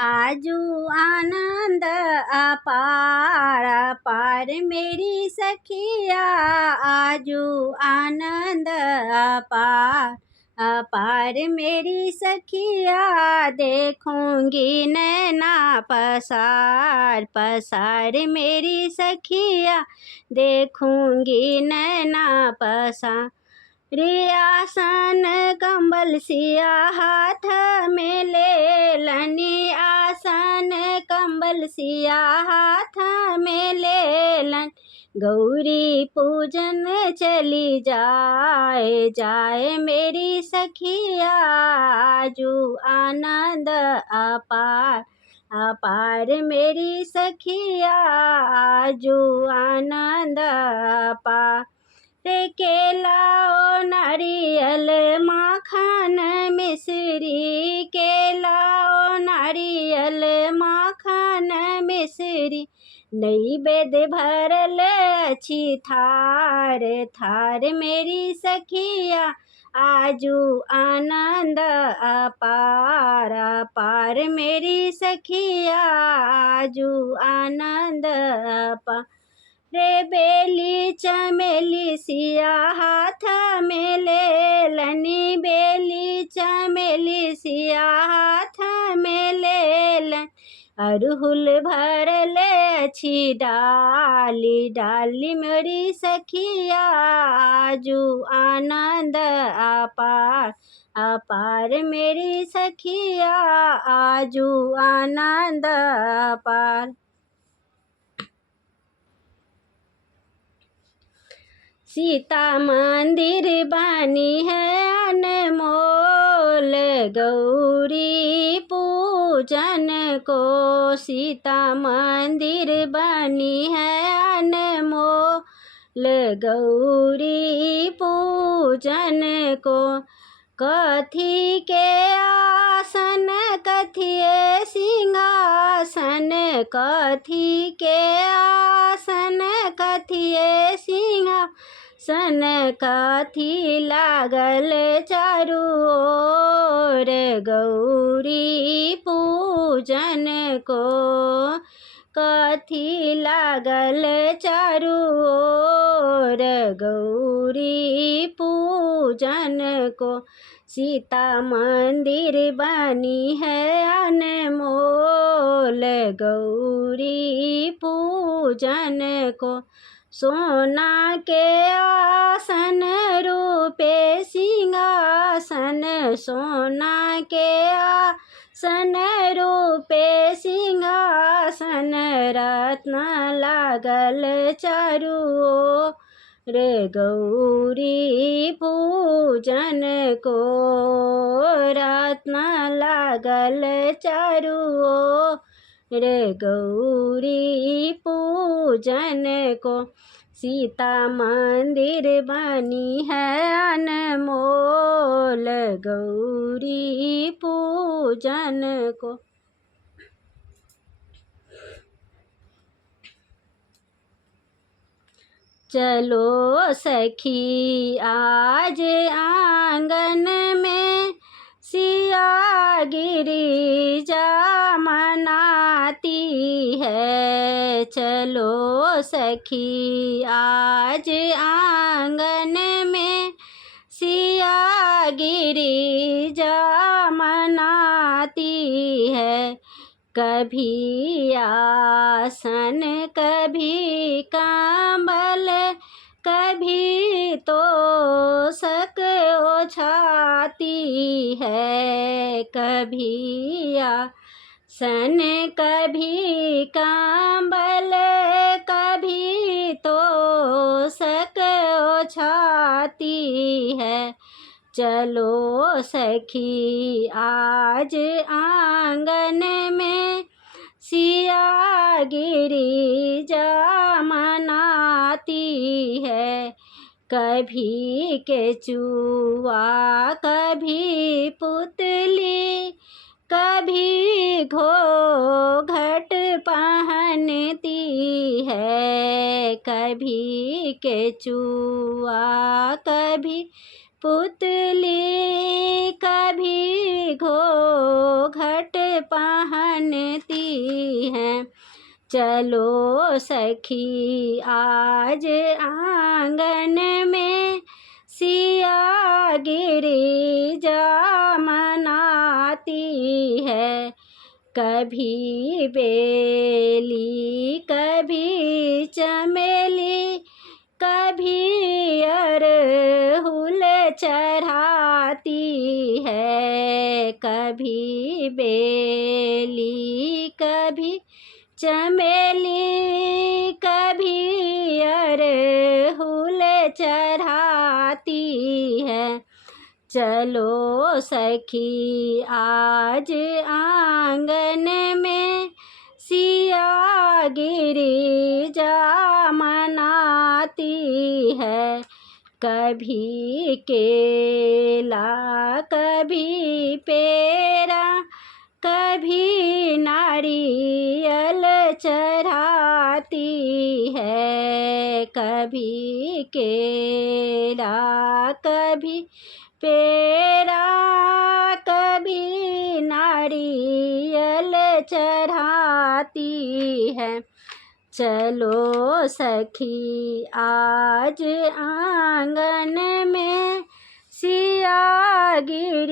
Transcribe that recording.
आजू आनंद अपार अपार मेरी सखिया, आजू आनंद अपार अपार मेरी सखिया, देखूंगी नैना पसार पसार मेरी सखिया, देखूंगी नैना पसार। रियासन कंबल सिया हाथ में ले लनी, आसन कंबल सिया हाथ में ले लन, गौरी पूजन चली जाए जाए मेरी सखिया, आजू आनंद अपार अपार मेरी सखिया, आजू आनंद अपार। रे केला ओ नारियल माखन मिश्री, केला ओ नारियल माखन मिश्री, नैवेद्य भरल अछि थार थार मेरी सखिया, आजू आनंद अपार अपार मेरी सखिया, आजू आनंद अपार। रे बेली चमेली सिया हाथ में ले लनी, बेली चमेली सिया हाथ में ले लन, अरहुल भरल अछि डाली डाली मेरी सखिया, आजू आनंद अपार अपार मेरी सखिया, आजू आनंद अपार। सीता मंदिर बनी है अनमोल, गौरी पूजन को सीता मंदिर बनी है अनमोल, गौरी पूजन को। कथी के आसन कथिए सिंहासन, कथी के आसन कथिए सिंहासन, कथी लागल चारू ओर, गौरी पूजन को। कथी लागल चारू ओर, गौरी पूजन को। सीता मंदिर बनी है अनमोल, गौरी पूजन को। सोना के आसन रूपे सिंहासन, सोना के आसन रूपे सिंहासन, रत्न लागल चारू ओर, गौरी पूजन को। रत्न लागल चारू ओर, गौरी पूजन को। सीता मंदिर बनी है अनमोल, गौरी पूजन को। चलो सखी आज आंगन में सिया गिरिजा मनाती है, चलो सखी आज आंगन में सिया गिरिजा मनाती है। कभी आसन कभी कंबल, कभी तोशक ओछाती है, कभी आसन कभी कंबल, कभी तोशक ओछाती है। चलो सखी आज आंगन में सिया गिरिजा मनाती है। कभी केचुआ कभी पुतली, कभी घोघट पहनती है, कभी केचुआ कभी पुतली, कभी घोघट पहनती हैं। चलो सखी आज आंगन में सिया गिरिजा मनाती है। कभी बेली कभी चमेली कभी अरहुल चढ़ाती है। कभी बेली कभी चमेली कभी अरहुल चढ़ाती है। चलो सखी आज आंगन में सिया गिरिजा मनाती है। कभी केला कभी पेड़ा कभी नारियल चढ़ाती है। कभी केला कभी पेड़ा कभी नारियल चढ़ाती है। चलो सखी आज आंगन में सिया गिरी